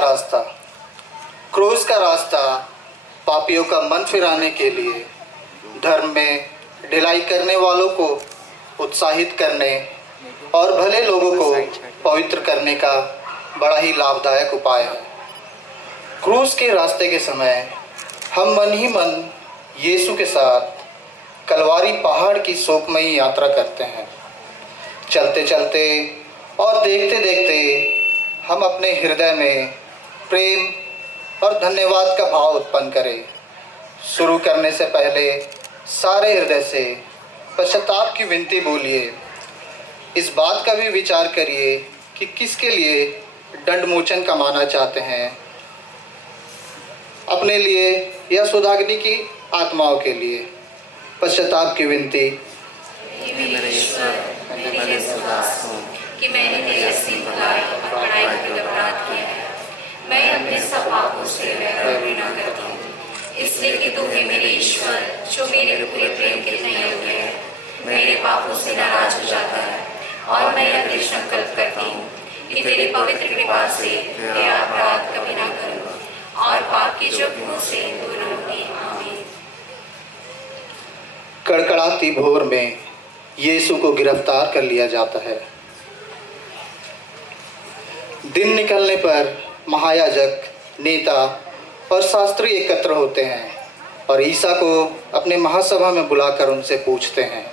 रास्ता, क्रूस का रास्ता पापियों का मन फिराने के लिए, धर्म में ढिलाई करने वालों को उत्साहित करने और भले लोगों को पवित्र करने का बड़ा ही लाभदायक उपाय है। क्रूस के रास्ते के समय हम मन ही मन यीशु के साथ कलवारी पहाड़ की शोकमयी यात्रा करते हैं। चलते चलते और देखते देखते हम अपने हृदय में प्रेम और धन्यवाद का भाव उत्पन्न करें। शुरू करने से पहले सारे हृदय से पश्चाताप की विनती बोलिए। इस बात का भी विचार करिए कि किसके लिए दंडमोचन कमाना चाहते हैं, अपने लिए या सुधाग्नि की आत्माओं के लिए। पश्चाताप की विनती। मेरे ईश्वर, मैं तेरे सुदास हूँ कि मैंने तेरे से बुराई और बड़ाई का अपराध किया है। मैं अपने सब पापों से घृणा करता हूँ, इसलिए कि तू है मेरे ईश्वर जो मेरे पूरे प्रेम के इतना योग्य है। मेरे पापों से नाराज हो जाता है और मैं यह दृढ़ संकल्प करती हूँ कि तेरी पवित्र कृपा से तेरा अपराध कभी ना करूँगा और पाप की जोखिमों से दूर रहूंगी। आमीन। कड़कड़ाती भोर में यीशु को गिरफ्तार कर लिया जाता है। दिन निकलने पर महायाजक, नेता और शास्त्री एकत्र होते हैं और ईसा को अपने महासभा में बुलाकर उनसे पूछते हैं,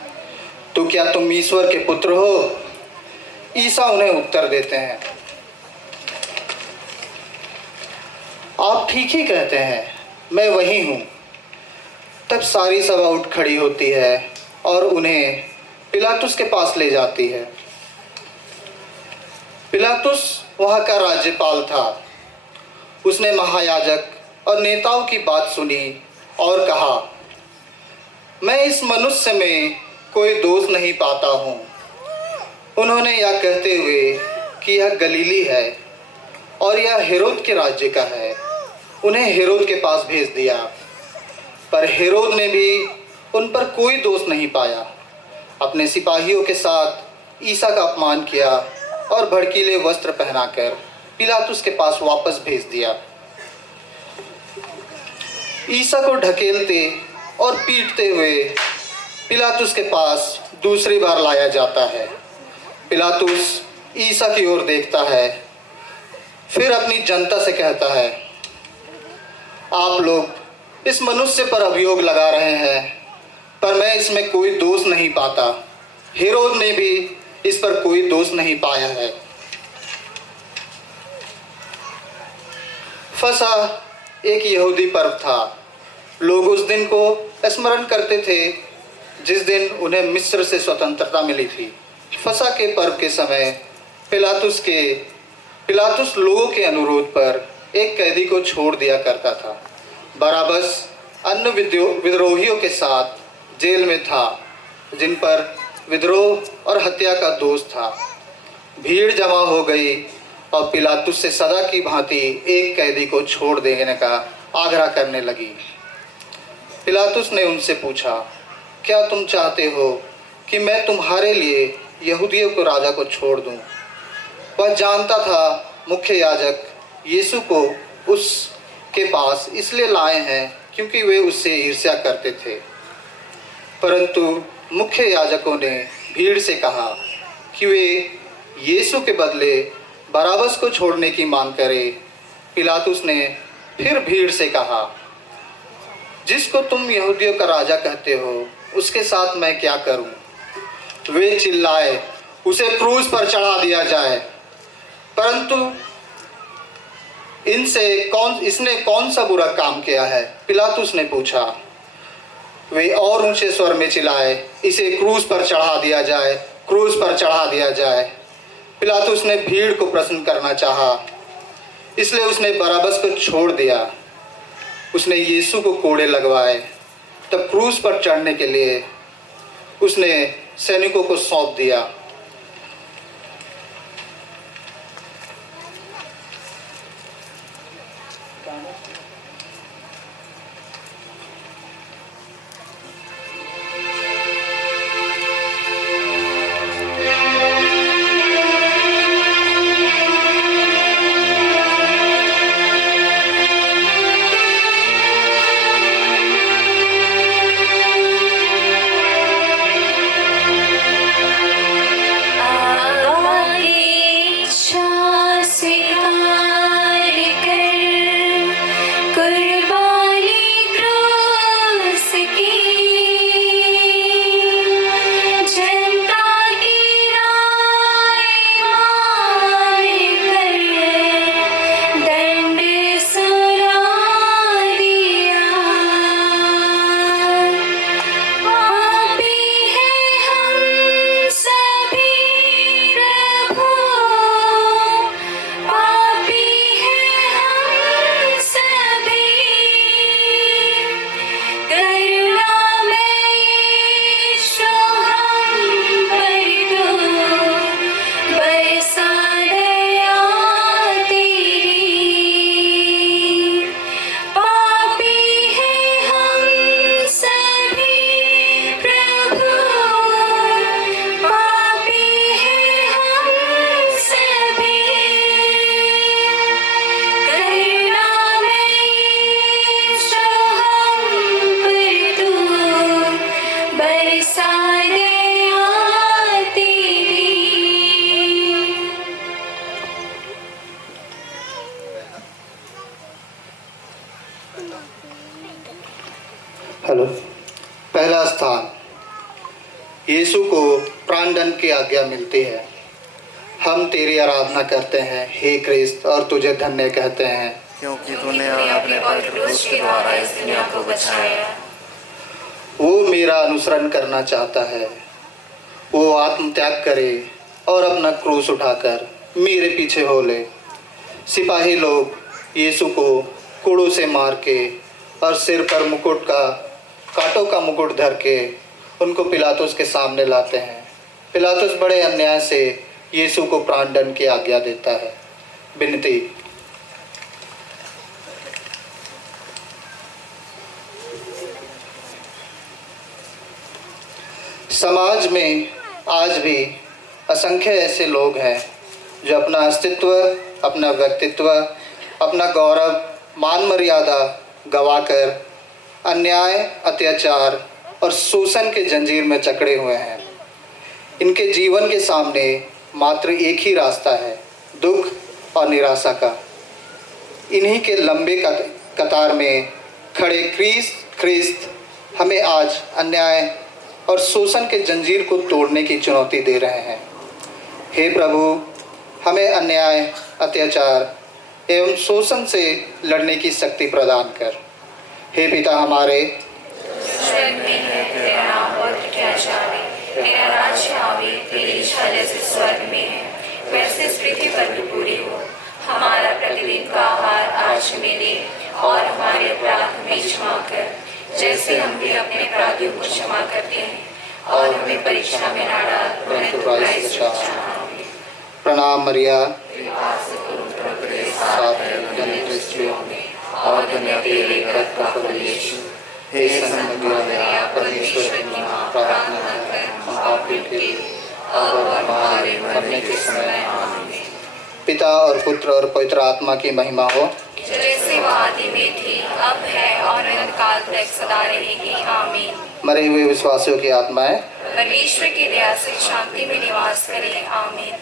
तो क्या तुम ईश्वर के पुत्र हो? ईसा उन्हें उत्तर देते हैं, आप ठीक ही कहते हैं, मैं वही हूँ। तब सारी सभा उठ खड़ी होती है और उन्हें पिलातुस के पास ले जाती है। पिलातुस वहाँ का राज्यपाल था। उसने महायाजक और नेताओं की बात सुनी और कहा, मैं इस मनुष्य में कोई दोष नहीं पाता हूँ। उन्होंने यह कहते हुए कि यह गलीली है और यह हेरोद के राज्य का है, उन्हें हेरोद के पास भेज दिया। पर हेरोद ने भी उन पर कोई दोष नहीं पाया। अपने सिपाहियों के साथ ईसा का अपमान किया और भड़कीले वस्त्र पहनाकर पिलातुस के पास वापस भेज दिया। ईसा को ढकेलते और पीटते हुए पिलातुस के पास दूसरी बार लाया जाता है। पिलातुस ईसा की ओर देखता है, फिर अपनी जनता से कहता है, आप लोग इस मनुष्य पर अभियोग लगा रहे हैं, पर मैं इसमें कोई दोष नहीं पाता। हेरोद ने भी इस पर कोई दोष नहीं पाया है। फसह एक यहूदी पर्व था। लोग उस दिन को स्मरण करते थे जिस दिन उन्हें मिस्र से स्वतंत्रता मिली थी। फसह के पर्व के समय पिलातुस लोगों के अनुरोध पर एक कैदी को छोड़ दिया करता था। बराबस अन्य विद्रोहियों के साथ जेल में था जिन पर विद्रोह और हत्या का दोष था। भीड़ जमा हो गई और पिलातुस से सदा की भांति एक कैदी को छोड़ देने का आग्रह करने लगी। पिलातुस ने उनसे पूछा, क्या तुम चाहते हो कि मैं तुम्हारे लिए यहूदियों को राजा को छोड़ दूं? वह जानता था मुख्य याजक यीशु को उसके पास इसलिए लाए हैं क्योंकि वे उससे ईर्ष्या करते थे। परंतु मुख्य याजकों ने भीड़ से कहा कि वे यीशु के बदले बराबस को छोड़ने की मांग करें। पिलातुस ने फिर भीड़ से कहा, जिसको तुम यहूदियों का राजा कहते हो उसके साथ मैं क्या करूं? वे चिल्लाए, उसे क्रूस पर चढ़ा दिया जाए। परंतु इसने कौन सा बुरा काम किया है? पिलातुस ने पूछा। वे और ऊंचे स्वर में चिल्लाए, इसे क्रूस पर चढ़ा दिया जाए, क्रूस पर चढ़ा दिया जाए। पिलातुस ने भीड़ को प्रसन्न करना चाहा, इसलिए उसने बराबस को छोड़ दिया। उसने यीशु को कोड़े लगवाए। तब क्रूस पर चढ़ने के लिए उसने सैनिकों को सौंप दिया। पहला स्थान, यीशु को प्राणदंड की आज्ञा मिलती है। हम तेरी आराधना करते हैं हे क्रिस्त और तुझे धन्य कहते हैं, क्योंकि तूने अपने पवित्र क्रूस के द्वारा इस दुनिया को बचाया। वो मेरा अनुसरण करना चाहता है, वो आत्मत्याग करे और अपना क्रूस उठाकर मेरे पीछे हो ले। सिपाही लोग यीशु को कोड़ों से मार के और सिर पर कांटों का मुकुट धर के उनको पिलातुस के सामने लाते हैं। पिलातुस बड़े अन्याय से यीशु को प्राणदंड की आज्ञा देता है। विनती, समाज में आज भी असंख्य ऐसे लोग हैं जो अपना अस्तित्व, अपना व्यक्तित्व, अपना गौरव, मान मर्यादा गवाकर अन्याय, अत्याचार और शोषण के जंजीर में जकड़े हुए हैं। इनके जीवन के सामने मात्र एक ही रास्ता है, दुख और निराशा का। इन्हीं के लंबे कतार में खड़े ख्रिस्त हमें आज अन्याय और शोषण के जंजीर को तोड़ने की चुनौती दे रहे हैं। हे प्रभु, हमें अन्याय, अत्याचार एवं शोषण से लड़ने की शक्ति प्रदान कर। हे पिता हमारे, स्वर्ग में है तेरा नाम पवित्र जावे, तेरा राज्य आवे, तेरी इच्छा जैसे स्वर्ग में है वैसे इस पृथ्वी पर भी पूरी हो। हमारा प्रतिदिन का आहार आज हमें दे और हमारे अपराध हमें क्षमा कर, जैसे हम भी अपने अपराधियों को क्षमा करते हैं, और हमें परीक्षा में ना डाल परंतु बुराई से बचा। प्रणाम मरिया, साथ है धन्य स्त्रियों में और धन्य तेरे गर्भ का फल यीशु। हे संत मरिया, परमेश्वर की मां, प्रार्थना कर हम पापियों के लिए अब और हमारे मरने के समय आमीन। पिता और पुत्र और पवित्र आत्मा की महिमा हो, जैसे वो आदि में थी, अब है और अनंत काल तक सदा रहेगी। आमीन। मरे हुए विश्वासियों की आत्माएं परमेश्वर की दया से शांति में निवास करें। आमीन।